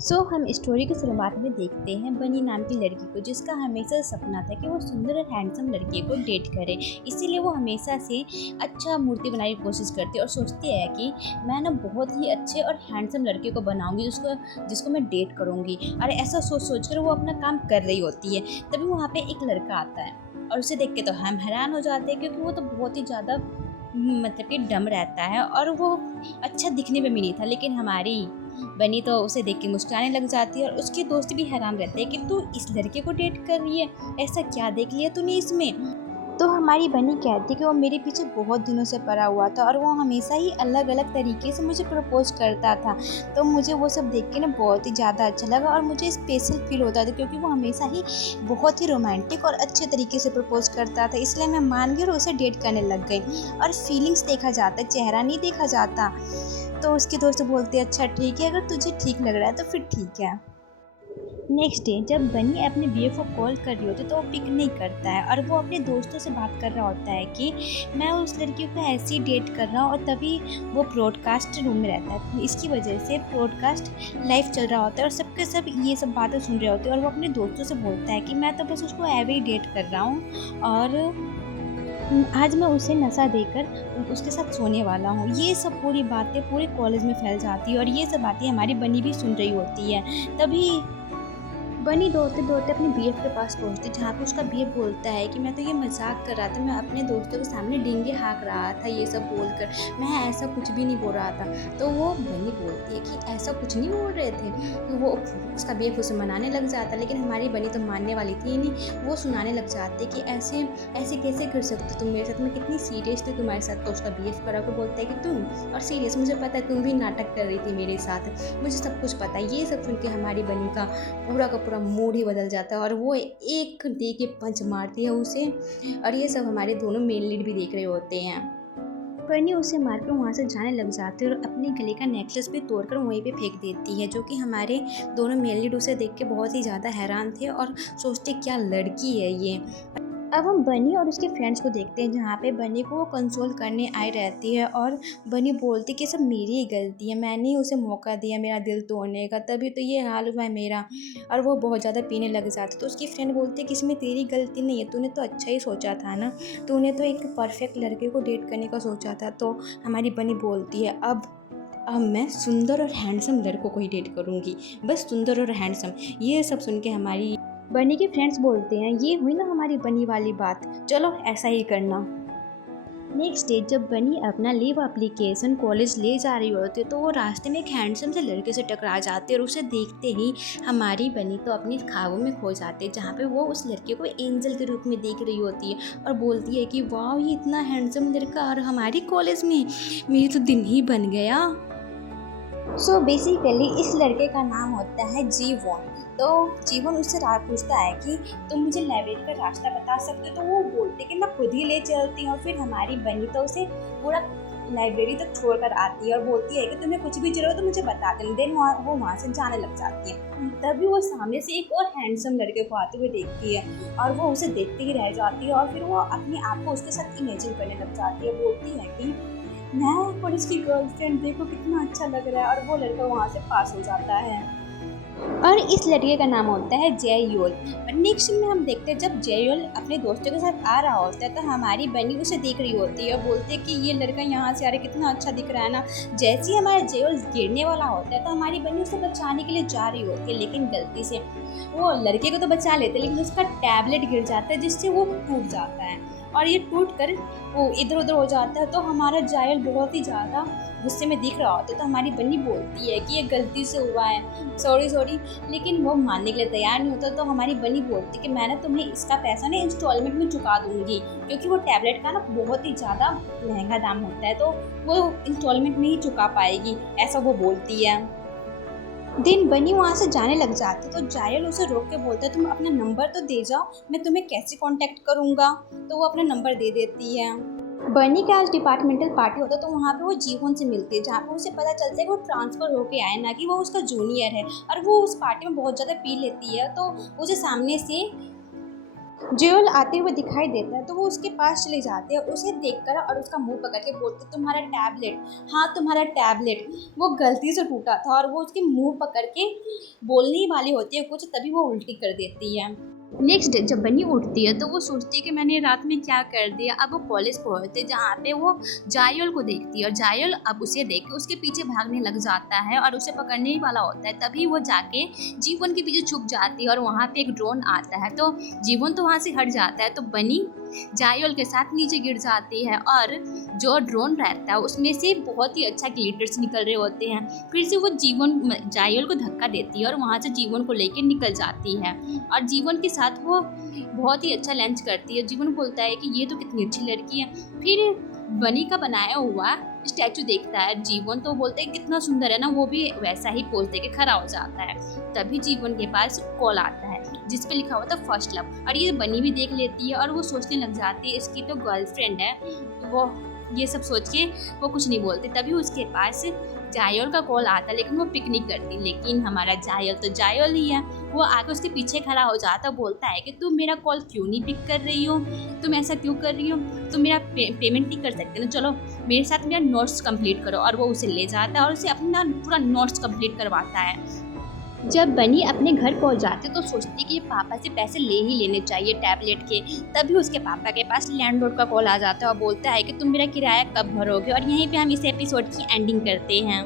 हम स्टोरी की शुरुआत में देखते हैं बनी नाम की लड़की को, जिसका हमेशा सपना था कि वो सुंदर और हैंडसम लड़के को डेट करे। इसीलिए वो हमेशा से अच्छा मूर्ति बनाने की कोशिश करती है और सोचती है कि मैं ना बहुत ही अच्छे और हैंडसम लड़के को बनाऊंगी जिसको जिसको मैं डेट करूंगी। और ऐसा सोच सोच कर वो अपना काम कर रही होती है। तभी वहाँ पे एक लड़का आता है और उसे देख के तो हम हैरान हो जाते हैं, क्योंकि वो तो बहुत ही ज़्यादा मतलब कि डम रहता है और वो अच्छा दिखने में भी नहीं था। लेकिन हमारी बनी तो उसे देख के मुस्कुराने लग जाती है और उसके दोस्त भी हैरान रहते हैं कि तू इस लड़के को डेट कर रही है, ऐसा क्या देख लिया तूने इसमें। तो हमारी बनी कहती है कि वो मेरे पीछे बहुत दिनों से पड़ा हुआ था और वो हमेशा ही अलग अलग तरीके से मुझे प्रपोज करता था। तो मुझे वो सब देख के ना बहुत ही ज़्यादा अच्छा लगा और मुझे स्पेशल फील होता था, क्योंकि वो हमेशा ही बहुत ही रोमांटिक और अच्छे तरीके से प्रपोज करता था। इसलिए मैं मान गई और उसे डेट करने लग गई। और फीलिंग्स देखा जाता है, चेहरा नहीं देखा जाता। तो उसके दोस्त बोलते हैं अच्छा ठीक है, अगर तुझे ठीक लग रहा है तो फिर ठीक है। नेक्स्ट डे जब बनी अपने बीएफ को कॉल कर रही होती है तो वो पिक नहीं करता है और वो अपने दोस्तों से बात कर रहा होता है कि मैं उस लड़की को ऐसे ही डेट कर रहा हूँ। और तभी वो ब्रॉडकास्ट रूम में रहता है। इसकी वजह से ब्रॉडकास्ट लाइव चल रहा होता है और सबके सब ये सब बातें सुन रहे होते हैं। और वो अपने दोस्तों से बोलता है कि मैं तो बस उसको ऐवे ही डेट कर रहा हूँ और आज मैं उसे नशा देकर उसके साथ सोने वाला हूँ। ये सब पूरी बातें पूरे कॉलेज में फैल जाती है और ये सब बातें हमारी बनी भी सुन रही होती है। तभी बनी दौड़ते दौड़ते अपने बीएफ के पास पहुंचती, जहाँ पे उसका बीएफ बोलता है कि मैं तो ये मजाक कर रहा था, मैं अपने दोस्तों के सामने डींगे हाँक रहा था, ये सब बोलकर मैं ऐसा कुछ भी नहीं बोल रहा था। तो वो बनी बोलती है कि ऐसा कुछ नहीं बोल रहे थे। तो वो उसका बीएफ उसे मनाने लग जाता, लेकिन हमारी बनी तो मानने वाली थी नहीं। वो सुनाने लग जाते कि ऐसे ऐसे कैसे कर सकते तुम मेरे साथ, मैं कितनी सीरियस थी तुम्हारे साथ। तो उसका बीएफ करा को बोलता है कि तुम और सीरियस, मुझे पता है तुम भी नाटक कर रही थी मेरे साथ, मुझे सब कुछ पता है। ये सब सुन के हमारी बनी का पूरा का पूरा मूड ही बदल जाता है और वो एक दे के पंच मारती है उसे। और ये सब हमारे दोनों मेन लीड भी देख रहे होते हैं। बनी उसे मारकर वहाँ से जाने लग जाती है और अपने गले का नेकलेस भी तोड़कर वहीं पे फेंक देती है, जो कि हमारे दोनों मेन लीड उसे देख के बहुत ही ज़्यादा हैरान थे और सोचते क्या लड़की है ये। अब हम बनी और उसके फ्रेंड्स को देखते हैं, जहाँ पे बनी को वो कंसोल करने आई रहती है और बनी बोलती कि सब मेरी ही गलती है, मैंने ही उसे मौका दिया मेरा दिल तोड़ने का, तभी तो ये हाल हुआ है मेरा। और वो बहुत ज़्यादा पीने लग जाती तो उसकी फ्रेंड बोलती है कि इसमें तेरी गलती नहीं है, तूने तो अच्छा ही सोचा था ना, तूने तो एक परफेक्ट लड़के को डेट करने का सोचा था। तो हमारी बनी बोलती है अब मैं सुंदर और हैंडसम लड़कों को ही डेट करूँगी, बस सुंदर और हैंडसम। ये सब सुन के हमारी बनी के फ्रेंड्स बोलते हैं ये हुई ना हमारी बनी वाली बात, चलो ऐसा ही करना। नेक्स्ट डे जब बनी अपना लीव एप्लीकेशन कॉलेज ले जा रही होती है तो वो रास्ते में एक हैंडसम से लड़के से टकरा जाती है और उसे देखते ही हमारी बनी तो अपनी ख्वाबों में खो जाती है, जहाँ पे वो उस लड़के को एंजल के रूप में देख रही होती है और बोलती है कि वाह ये इतना हैंडसम लड़का और हमारी कॉलेज में, मेरी तो दिन ही बन गया। बेसिकली इस लड़के का नाम होता है जीवन। तो जीवन उससे पूछता है कि तुम मुझे लाइब्रेरी का रास्ता बता सकते हो। तो वो बोलते कि मैं खुद ही ले चलती हूँ। फिर हमारी बनी तो उसे पूरा लाइब्रेरी तक छोड़कर आती है और बोलती है कि तुम्हें कुछ भी जरूरत तो मुझे बता देना। देन वो वहाँ से जाने लग जाती है। तभी वो सामने से एक और हैंडसम लड़के को आते हुए देखती है और वो उसे देखते ही रह जाती है और फिर वो अपने आप को उसके साथ इमेजिन करने लग जाती है। बोलती है कि मैं और उसकी गर्लफ्रेंड, देखो कितना अच्छा लग रहा है। और वो लड़का वहाँ से पास हो जाता है और इस लड़के का नाम होता है जययोल। और नेक्स्ट में हम देखते हैं जब जययोल अपने दोस्तों के साथ आ रहा होता है तो हमारी बनी उसे देख रही होती है और बोलते हैं कि ये लड़का यहाँ से आ रहा है, कितना अच्छा दिख रहा है ना। जैसे ही हमारा जययोल गिरने वाला होता है तो हमारी बनी उसे बचाने के लिए जा रही होती है, लेकिन गलती से वो लड़के को तो बचा लेते हैं, लेकिन उसका टैबलेट गिर जाता है जिससे वो टूट जाता है और ये टूट कर वो इधर उधर हो जाता है। तो हमारा जायल बहुत ही ज़्यादा गुस्से में दिख रहा होता है। तो हमारी बन्नी बोलती है कि ये गलती से हुआ है, सॉरी सॉरी, लेकिन वो मानने के लिए तैयार नहीं होता। तो हमारी बन्नी बोलती है कि मैं ना तुम्हें इसका पैसा ना इंस्टॉलमेंट में चुका दूंगी, क्योंकि वो टैबलेट का ना बहुत ही ज़्यादा महंगा दाम होता है, तो वो इंस्टॉलमेंट में ही चुका पाएगी, ऐसा वो बोलती है। दिन बनी वहाँ से जाने लग जाती तो जायल उसे रोक के बोलता है तुम अपना नंबर तो दे जाओ, मैं तुम्हें कैसे कांटेक्ट करूँगा। तो वो अपना नंबर दे देती है। बनी का आज डिपार्टमेंटल पार्टी होता है तो वहाँ पे वो जीवन से मिलती है, जहाँ पे उसे पता चलता है कि वो ट्रांसफर होके आया, ना कि वो उसका जूनियर है। और वो उस पार्टी में बहुत ज़्यादा पी लेती है तो उसे सामने से जोएल आते हुए दिखाई देता है तो वो उसके पास चले जाते हैं उसे देखकर और उसका मुंह पकड़ के बोलते, तुम्हारा टैबलेट, हाँ तुम्हारा टैबलेट। वो गलती से टूटा था और वो उसके मुंह पकड़ के बोलने ही वाली होती है कुछ, तभी वो उल्टी कर देती है। नेक्स्ट डे जब बनी उठती है तो वो सोचती है कि मैंने रात में क्या कर दिया। अब वो कॉलेज पहुंचते जहाँ पे वो जायोल को देखती है और जायोल अब उसे देख के उसके पीछे भागने लग जाता है और उसे पकड़ने ही वाला होता है। तभी वो जाके जीवन के पीछे छुप जाती है और वहाँ पे एक ड्रोन आता है तो जीवन तो वहाँ से हट जाता है। तो बनी जायोल के साथ नीचे गिर जाती है और जो ड्रोन रहता है उसमें से बहुत ही अच्छा ग्लिटर्स निकल रहे होते हैं। फिर से वो जीवन जायोल को धक्का देती है और वहाँ से जीवन को लेकर निकल जाती है और जीवन के साथ वो बहुत ही अच्छा लंच करती है। जीवन बोलता है कि ये तो कितनी अच्छी लड़की है। फिर बनी का बनाया हुआ स्टैचू देखता है जीवन तो बोलता है कितना सुंदर है ना, वो भी वैसा ही पोज देके खड़ा हो जाता है। तभी जीवन के पास कॉल आता है जिस पे लिखा हुआ था फर्स्ट लव और ये बनी भी देख लेती है और वो सोचने लग जाती है इसकी तो गर्लफ्रेंड है। वो ये सब सोच के वो कुछ नहीं बोलते। तभी उसके पास जायोल का कॉल आता है लेकिन वो पिक नहीं करती। लेकिन हमारा जायोल तो जायोल ही है, वो आके उसके पीछे खड़ा हो जाता, बोलता है कि तुम मेरा कॉल क्यों नहीं पिक कर रही हो, तुम ऐसा क्यों कर रही हो, तुम मेरा पेमेंट नहीं कर सकते ना, चलो मेरे साथ मेरा नोट्स कंप्लीट करो। और वो उसे ले जाता है और उसे अपना पूरा नोट्स कंप्लीट करवाता है। जब बनी अपने घर पहुंच जाती तो सोचती कि पापा से पैसे ले ही लेने चाहिए टैबलेट के। तभी उसके पापा के पास लैंडलॉर्ड का कॉल आ जाता है और बोलता है कि तुम मेरा किराया कब भरोगे। और यहीं पे हम इस एपिसोड की एंडिंग करते हैं।